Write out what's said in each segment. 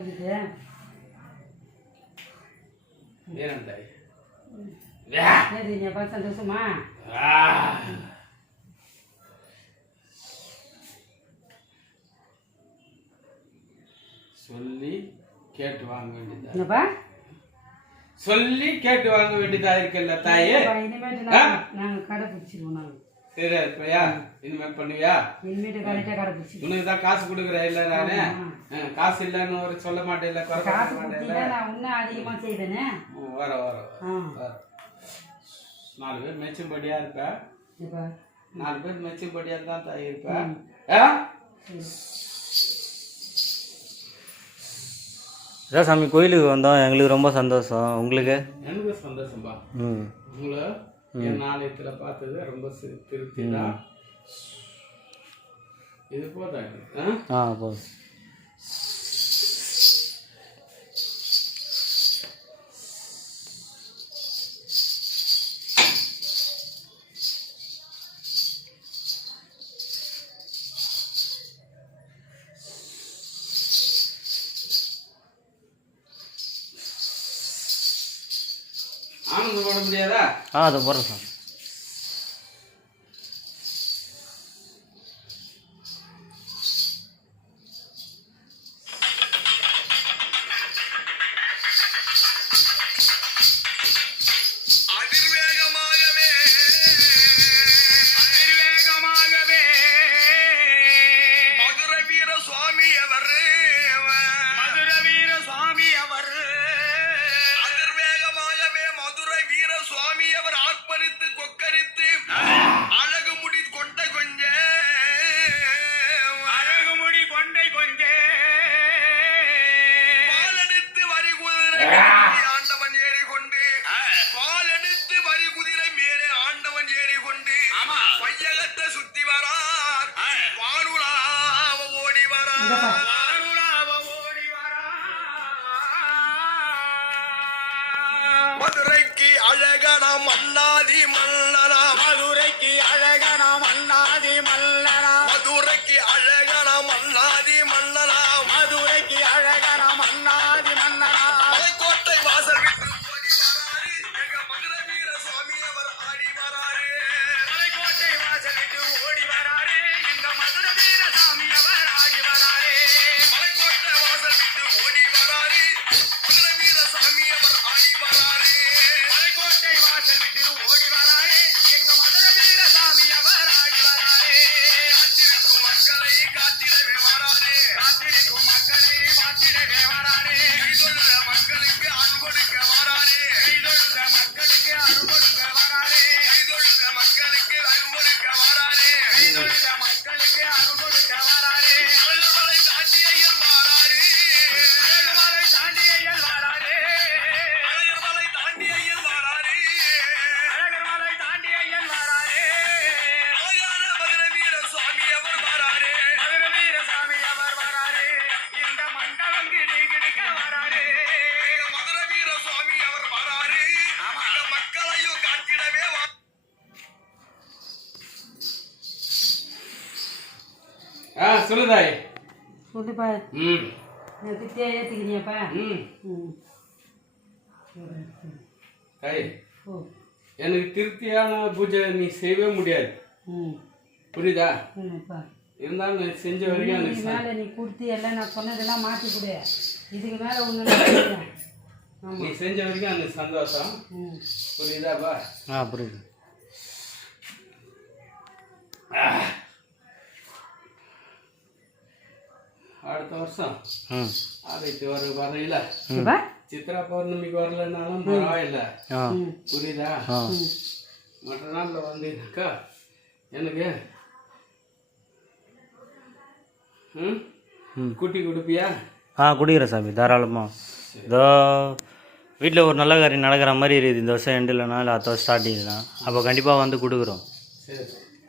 போட்டுக்கிட்டு. சொல்லி கேட்டு வாங்க வேண்டியதா? சொல்லி கேட்டு வாங்க வேண்டியதா இருக்குல்ல தாயே? இனிமேட்டு நாங்க கடை பிடிச்சிருவோம் நாங்க. சரி இருப்பியா இனிமேல் பண்ணுவியா? உனக்கு தான் காசு கொடுக்குற இல்ல நானு? ஆ, காசு இல்லைன்னு ஒரு சொல்ல மாட்டேன் இல்ல குறை காசு இன்னும் அதிகமாக செய்வேனே வர வர ஆ. வர. நாலு பேர் மெச்சும்படியா இருப்ப? இப்போ நாலு பேர் மெச்சும்படியா தான் தாய் இருப்ப? சாமி கோயிலுக்கு வந்தோம். எங்களுக்கு ரொம்ப சந்தோஷம். உங்களுக்கு? எனக்கு சந்தோஷம்பா. ம். உங்களை என் நாளையத்துல பார்த்தது ரொம்ப திருப்தி தான் இது போதா ஆ? ஆ போதும். ஆனந்தம் போட முடியாதா ஆ அதை போடுறேன் சார். Di one. சொல்லு தாய். சொல்லுப்பா ம். நான் திட்டியா ஏற்றுக்கிறியாப்பா ம். ம். தாய் ஓ. எனக்கு திருப்தியான பூஜை நீ செய்யவே முடியாது. ம். புரியுதா? இருந்தாலும் நீ செஞ்ச வரைக்கும் எனக்கு மேலே நீ கொடுத்து எல்லாம் நான் சொன்னதெல்லாம் மாற்றி கொடு. இதுக்கு மேலே ஒன்று நான் நீ செஞ்ச வரைக்கும் எனக்கு சந்தோஷம். ம். புரியுதாப்பா? ஆ புரியுது. அடுத்த வருஷம். ம் ஆதித்து வர வரையில சித்ரா பௌர்ணமிக்கு வரலனாலும் பரவாயில்ல. புரியுதா? மற்ற நாளில் வந்தீங்கன்னாக்கா எனக்கு குட்டி கொடுப்பியா? ஆ குடிக்கிறேன் சாமி தாராளமாக இதோ வீட்டில் ஒரு நல்ல காரியம் நடக்கிற மாதிரி இருக்குது. இந்த வருஷம் எண்டு இல்லைனா இல்லை அடுத்த வருஷம் ஸ்டார்டிங்னா அப்போ கண்டிப்பாக வந்து கொடுக்குறோம். சரி.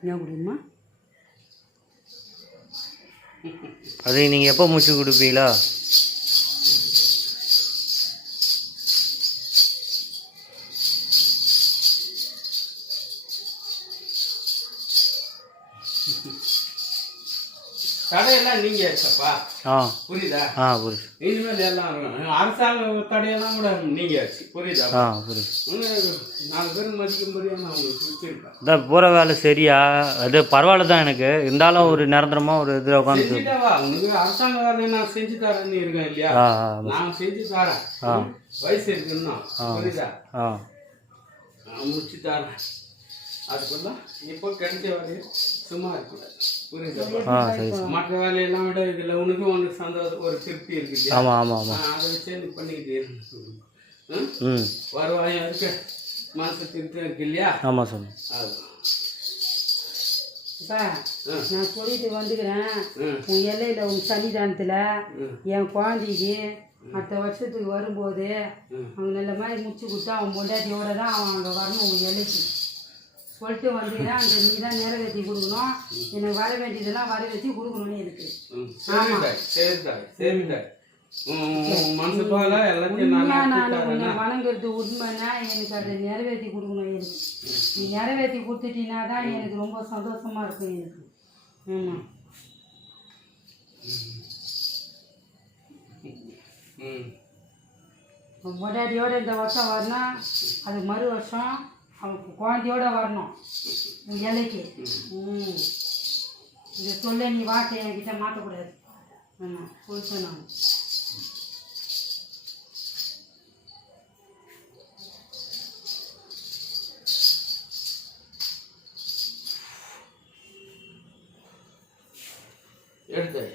என்ன கொடுமா அது நீங்கள் எப்போ முடிச்சு கொடுப்பீங்களா? தடையெல்லாம் நீங்க ஆச்சப்பா ஆ. புரியுதா? ஆ புரியுது. இனிமேல் எல்லாம். அரசாங்க தடையெல்லாம் கூட நீங்க புரியுதா? ஆ புரியுது. நாலு பேர் மதிக்கும்படியா நான் உங்களுக்கு இதான் போகிற வேலை சரியா? அது பரவாயில்ல தான் எனக்கு. இருந்தாலும் ஒரு நிரந்தரமாக ஒரு இதில் உட்காந்து உனக்கு அரசாங்க வேலையை நான் செஞ்சு தரேன்னு இருக்கேன் இல்லையா? நான் செஞ்சு தரேன். வயசு இருக்கு இன்னும் புரியுதா? ஆ. முடிச்சு தரேன். அதுக்குள்ள இப்போ கிடைச்ச வேலையை சும்மா இருக்கக்கூடாது. ஆ சரி சரி. மற்ற வேலையெல்லாம் விட இதுல உனக்கு உனக்கு சந்தோஷம் ஒரு திருப்தி இருக்கு இல்லையா ஆமாம் ஆமாம் ஆமாம் ஆ, அதை வச்சே நீ பண்ணிக்கிட்டு. ம்? வருவாயம் இருக்கு. மனசு திருப்தி இருக்கு இல்லையா? ஆமாம் சாமி. நான் சொல்லிட்டு வந்துக்கிறேன். உன் எல்லையில் உன் சன்னிதானத்தில். என் குழந்தைக்கு அடுத்த வருஷத்துக்கு வரும்போது. அவங்க நல்ல மாதிரி முடிச்சு கொடுத்தா அவன் பொண்டாட்டியோட தான் அவன் அங்கே வரணும் உன் எல்லைக்கு. சொல்லிட்டு வந்துக்கிறேன் அந்த நீ தான் நிறைவேற்றி கொடுக்கணும். எனக்கு வர வேண்டியதெல்லாம் வர வச்சு கொடுக்கணும்னு இருக்கு வணங்குறது உண்மைன்னா எனக்கு அதை நிறைவேற்றி கொடுக்கணும் எனக்கு. நீ நிறைவேற்றி கொடுத்துட்டீங்கன்னா தான் எனக்கு ரொம்ப சந்தோஷமா இருக்கும் எனக்கு. ஆமாம் பொண்டாட்டியோட இந்த வருஷம் வரணும். அது மறு வருஷம் அவன் குழந்தையோட வரணும். இலைக்கு. ம். இதை சொல்ல நீ வார்த்தை என்கிட்ட மாற்றக்கூடாது. ஆமாம் சொல்லிட்டேன் நான் எடுத்தாய்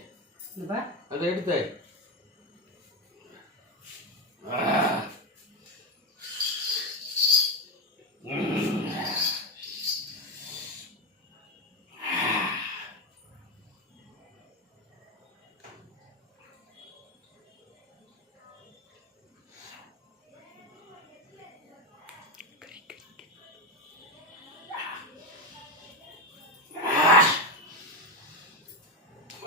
அதை எடுத்தாய்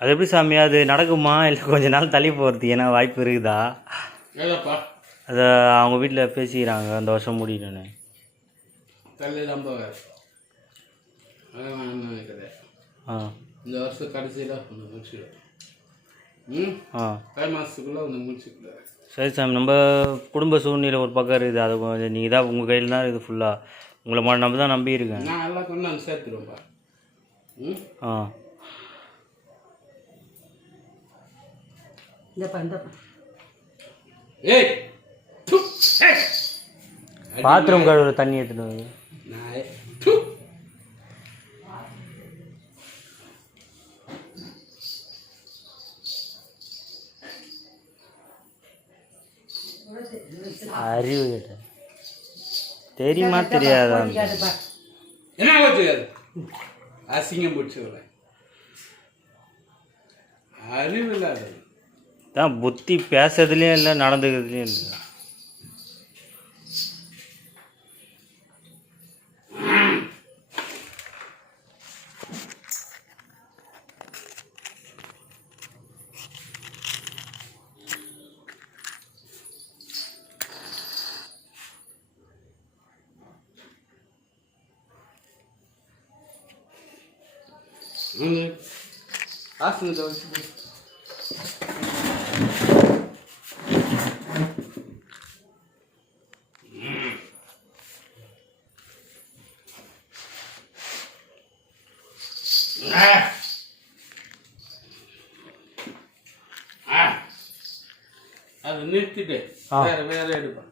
அது எப்படி சாமி? அது நடக்குமா? இல்லை கொஞ்ச நாள் தள்ளி போகிறதுக்கு ஏன்னா வாய்ப்பு இருக்குதா? அதை அவங்க வீட்டில் பேசிக்கிறாங்க. அந்த வருஷம் முடியணுன்னு தள்ளி தான் போவார் அதான் நான் நினைக்கிறேன். ஆ. இந்த வருஷம் கடைசியில் ஒன்று முடிச்சிடும் ம்? ஆ. மாதத்துக்குள்ளே ஒன்று சரி சாமி நம்ம குடும்ப சூழ்நிலை ஒரு பக்கம் இருக்குது. அது கொஞ்சம் நீங்கள் தான் உங்கள் கையில் தான் இருக்குது ஃபுல்லாக உங்களை நம்ம தான் நம்பி இருக்கேன் நான் எல்லாம் கொண்டு வந்து சேர்த்துருவேன்ப்பா. ம்? ஆ. இந்த ஏய் ஏய். பாத்ரூம் கழுவுற தண்ணி எடுத்துட்டு வந்து. அறிவு கேட்டேன் தெரியுமா தெரியாதா? என்ன வச்சுக்காது அசிங்கம் பிடிச்சவரை அறிவு இல்லாத தான் புத்தி பேசுறதுலேயும் இல்லை நடந்துக்கிறதுலையும் இல்லை. ஆசனத்தை வச்சு அது நிறுத்திட்டு. வேற வேற எடுப்பேன்